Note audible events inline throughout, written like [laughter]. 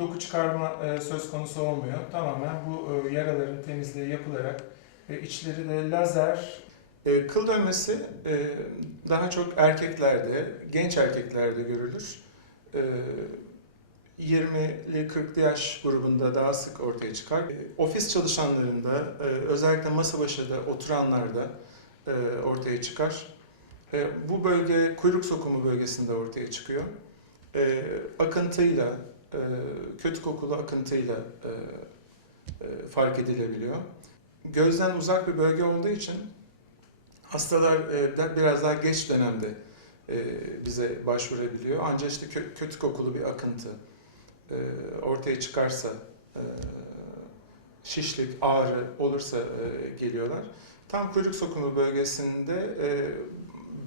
doku çıkarma e, söz konusu olmuyor. Tamamen bu e, yaraların temizliği yapılarak içleri de lazer E, kıl dönmesi daha çok erkeklerde, genç erkeklerde görülür. E, 20'li 40'lı yaş grubunda daha sık ortaya çıkar. Ofis çalışanlarında, özellikle masa başında oturanlarda ortaya çıkar. Bu bölge kuyruk sokumu bölgesinde ortaya çıkıyor. Akıntıyla, e, kötü kokulu akıntıyla e, e, fark edilebiliyor. Gözden uzak bir bölge olduğu için hastalar e, biraz daha geç dönemde e, bize başvurabiliyor. Ancak işte kö- kötü kokulu bir akıntı e, ortaya çıkarsa, e, şişlik, ağrı olursa e, geliyorlar. Tam kuyruk sokumu bölgesinde e,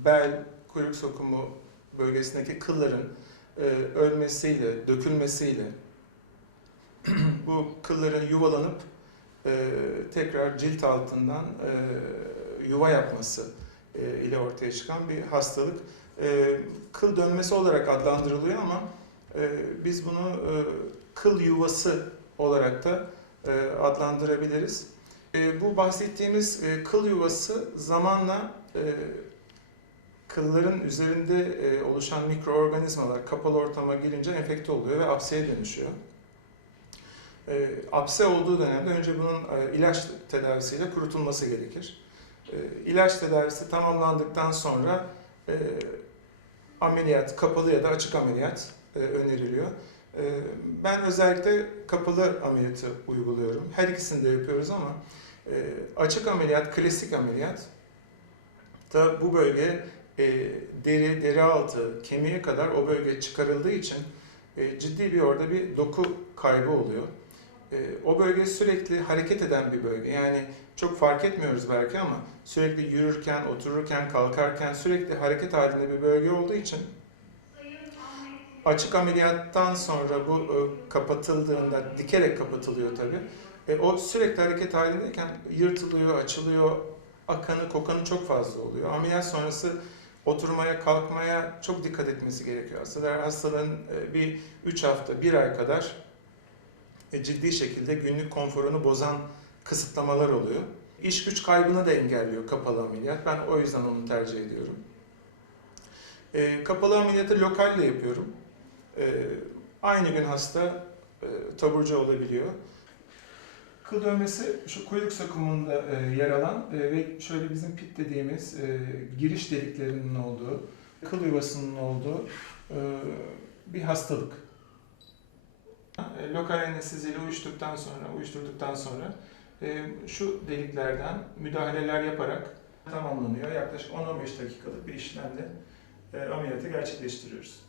bel, kuyruk sokumu bölgesindeki kılların e, ölmesiyle, dökülmesiyle [clears throat] bu kılların yuvalanıp e, tekrar cilt altından e, yuva yapması e, ile ortaya çıkan bir hastalık. E, kıl dönmesi olarak adlandırılıyor ama e, biz bunu e, kıl yuvası olarak da e, adlandırabiliriz. E, bu bahsettiğimiz e, kıl yuvası zamanla e, kılların üzerinde e, oluşan mikroorganizmalar kapalı ortama girince enfekte oluyor ve apseye dönüşüyor. E, apse olduğu dönemde önce bunun e, ilaç tedavisiyle kurutulması gerekir. E, ilaç tedavisi tamamlandıktan sonra e, ameliyat, kapalı ya da açık ameliyat e, öneriliyor. E, ben özellikle kapalı ameliyatı uyguluyorum. Her ikisini de yapıyoruz ama e, açık ameliyat, klasik ameliyat da bu bölge e, deri, deri altı, kemiğe kadar o bölge çıkarıldığı için e, ciddi bir orada bir doku kaybı oluyor. E, o bölge sürekli hareket eden bir bölge. Yani çok fark etmiyoruz belki ama sürekli yürürken, otururken, kalkarken sürekli hareket halinde bir bölge olduğu için açık ameliyattan sonra bu e, kapatıldığında, dikerek kapatılıyor tabii. E, o sürekli hareket halindeyken yırtılıyor, açılıyor, akanı, kokanı çok fazla oluyor. Ameliyat sonrası oturmaya, kalkmaya çok dikkat etmesi gerekiyor. Hastalar hastalığın e, bir 3 hafta, 1 ay kadar e, ciddi şekilde günlük konforunu bozan kısıtlamalar oluyor. İş güç kaybını da engelliyor kapalı ameliyat. Ben o yüzden onu tercih ediyorum. E, kapalı ameliyatı lokalle yapıyorum. Aynı gün hasta taburcu olabiliyor. Kıl dönmesi şu kuyruk sokumunda e, yer alan e, ve şöyle bizim pit dediğimiz e, giriş deliklerinin olduğu, kıl yuvasının olduğu e, bir hastalık. E, lokal anesteziyle uyuştuktan sonra, uyuşturduktan sonra e, şu deliklerden müdahaleler yaparak tamamlanıyor. Yaklaşık 10-15 dakikalık bir işlemle e, ameliyatı gerçekleştiriyoruz.